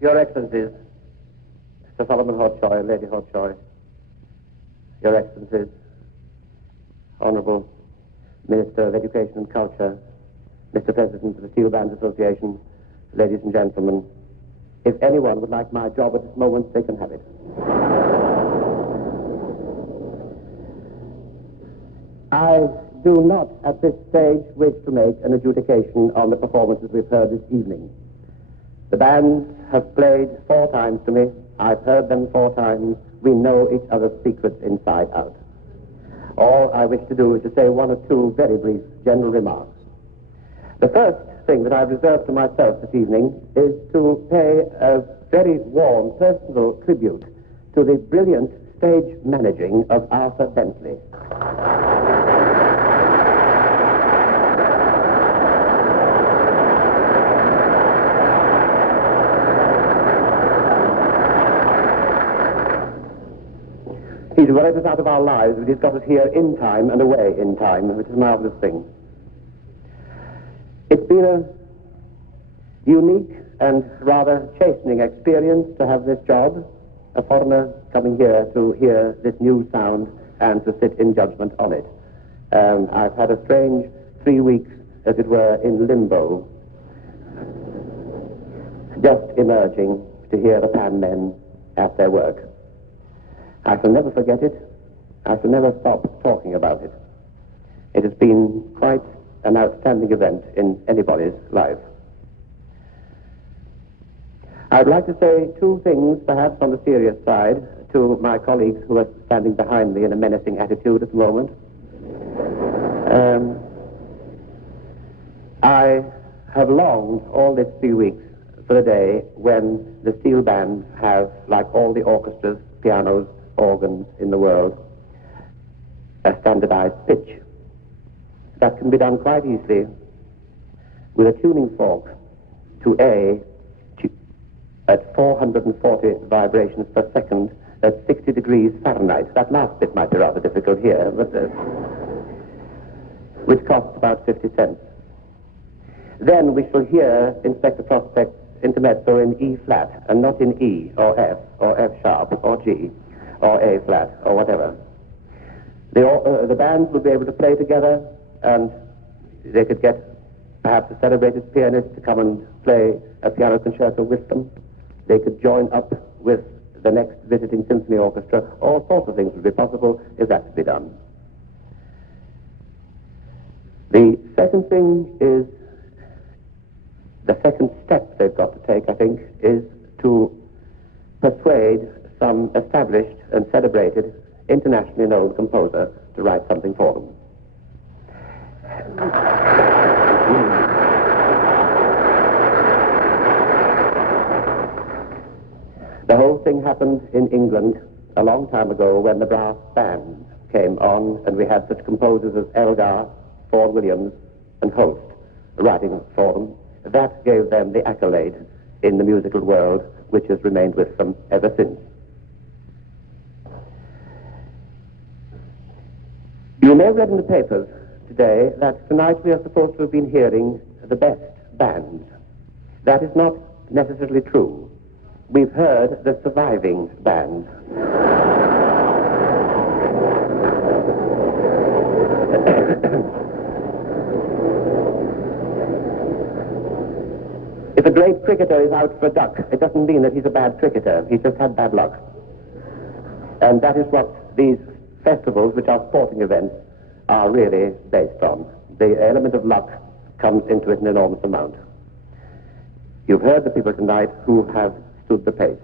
Your Excellencies, Sir Solomon Hawkshaw, Lady Hawkshaw, Your Excellencies, Honourable Minister of Education and Culture, Mr. President of the Steelband Association, ladies and gentlemen, if anyone would like my job at this moment, they can have it. I do not at this stage wish to make an adjudication on the performances we've heard this evening. The bands have played 4 times to me. I've heard them 4 times. We know each other's secrets inside out. All I wish to do is to say 1 or 2 very brief general remarks. The first thing that I've reserved to myself this evening is to pay a very warm personal tribute to the brilliant stage managing of Arthur Bentley. He's worried us out of our lives, but he's got us here in time and away in time, which is a marvelous thing. It's been a unique and rather chastening experience to have this job, a foreigner coming here to hear this new sound and to sit in judgment on it. I've had a strange 3 weeks, as it were, in limbo, just emerging to hear the pan men at their work. I shall never forget it. I shall never stop talking about it. It has been quite an outstanding event in anybody's life. I'd like to say 2 things, perhaps on the serious side, to my colleagues who are standing behind me in a menacing attitude at the moment. I have longed all these 3 weeks for a day when the steel bands have, like all the orchestras, pianos, organs in the world, a standardized pitch. That can be done quite easily with a tuning fork to A at 440 vibrations per second at 60 degrees Fahrenheit. That last bit might be rather difficult here, but which costs about 50 cents. Then we shall hear Inspector Prospect's intermezzo in E flat and not in E or F sharp or G or A flat or whatever. The bands would be able to play together, and they could get perhaps a celebrated pianist to come and play a piano concerto with them. They could join up with the next visiting symphony orchestra. All sorts of things would be possible if that could be done. The second thing is, the second step they've got to take, I think, is to persuade some established and celebrated, internationally known composer to write something for them. The whole thing happened in England a long time ago when the brass band came on, and we had such composers as Elgar, Ford Williams, and Holst writing for them. That gave them the accolade in the musical world, which has remained with them ever since. You may have read in the papers today that tonight we are supposed to have been hearing the best band. That is not necessarily true. We've heard the surviving band. If a great cricketer is out for a duck, it doesn't mean that he's a bad cricketer. He's just had bad luck. And that is what these festivals, which are sporting events, are really based on. The element of luck comes into it in enormous amount. You've heard the people tonight who have stood the pace.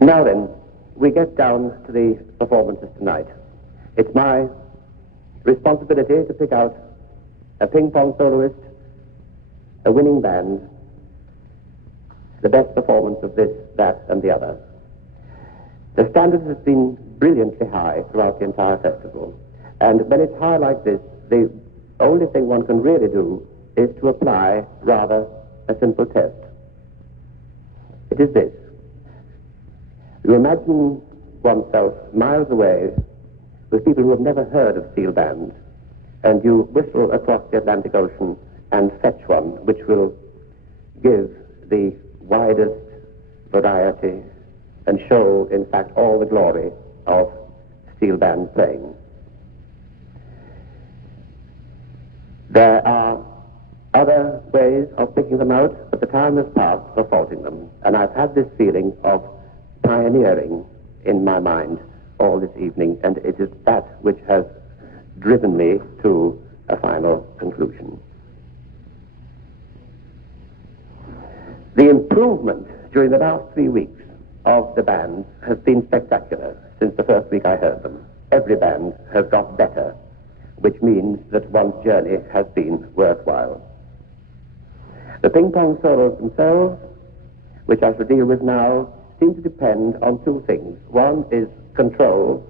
Now then, we get down to the performances tonight. It's my responsibility to pick out a ping-pong soloist, a winning band, the best performance of this, that, and the other. The standard has been brilliantly high throughout the entire festival. And when it's high like this, the only thing one can really do is to apply rather a simple test. It is this. You imagine oneself miles away with people who have never heard of Steelband, and you whistle across the Atlantic Ocean and fetch one which will give the widest variety and show, in fact, all the glory of Steelband playing. There are other ways of picking them out, but the time has passed for faulting them. And I've had this feeling of pioneering in my mind all this evening, and it is that which has driven me to a final conclusion. The improvement during the last 3 weeks of the bands has been spectacular since the first week I heard them. Every band has got better, which means that one's journey has been worthwhile. The ping-pong solos themselves, which I shall deal with now, seem to depend on two things. One is control,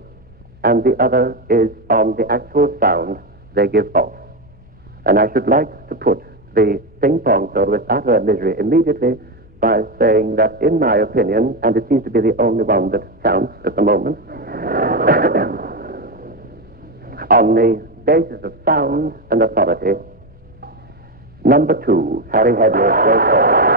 and the other is on the actual sound they give off. And I should like to put the ping-pong solo with utter misery immediately by saying that, in my opinion, and it seems to be the only one that counts at the moment, on the basis of sound and authority, number 2, Harry Headley, goes forward.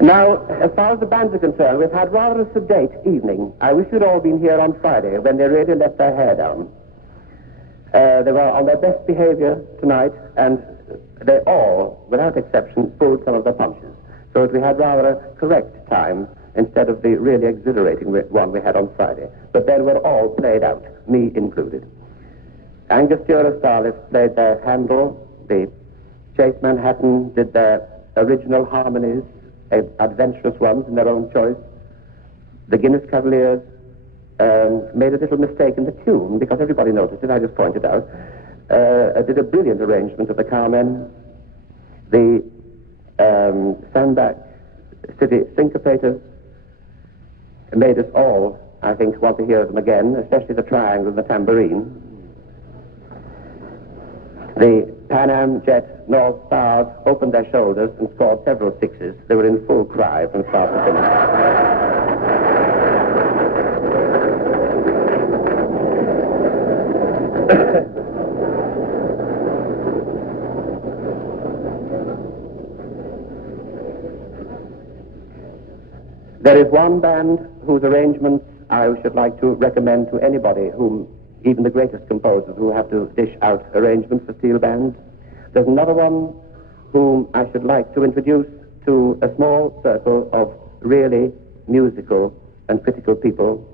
Now, as far as the bands are concerned, we've had rather a sedate evening. I wish you'd all been here on Friday when they really let their hair down. They were on their best behavior tonight, and they all, without exception, pulled some of their punches. So that we had rather a correct time instead of the really exhilarating one we had on Friday. But they were all played out, me included. Angus Stewart Starlifts played their Handel. The Chase Manhattan did their original harmonies, adventurous ones in their own choice. The Guinness Cavaliers made a little mistake in the tune, because everybody noticed it, I just pointed out. Did a brilliant arrangement of the Carmen. The Sandbach City Syncopators made us all, I think, want to hear them again, especially the triangle and the tambourine. The Pan Am Jet North Stars opened their shoulders and scored several sixes. They were in full cry from start to finish. There is one band whose arrangements I should like to recommend to anybody whom, even the greatest composers who have to dish out arrangements for steel bands. There's another one whom I should like to introduce to a small circle of really musical and critical people.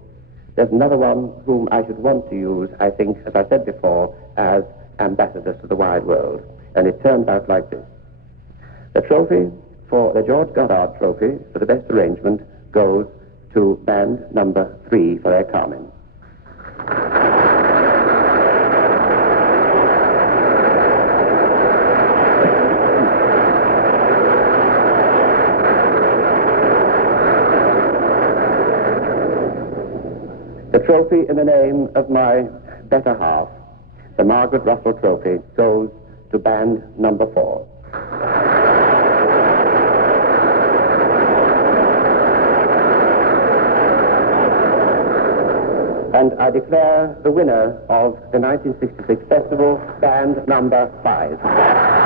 There's another one whom I should want to use, I think, as I said before, as ambassadors to the wide world. And it turns out like this. The trophy for the George Goddard Trophy for the best arrangement goes to band number 3 for their Carmen. The trophy in the name of my better half, the Margaret Russell Trophy, goes to band number 4. And I declare the winner of the 1966 festival, band number 5.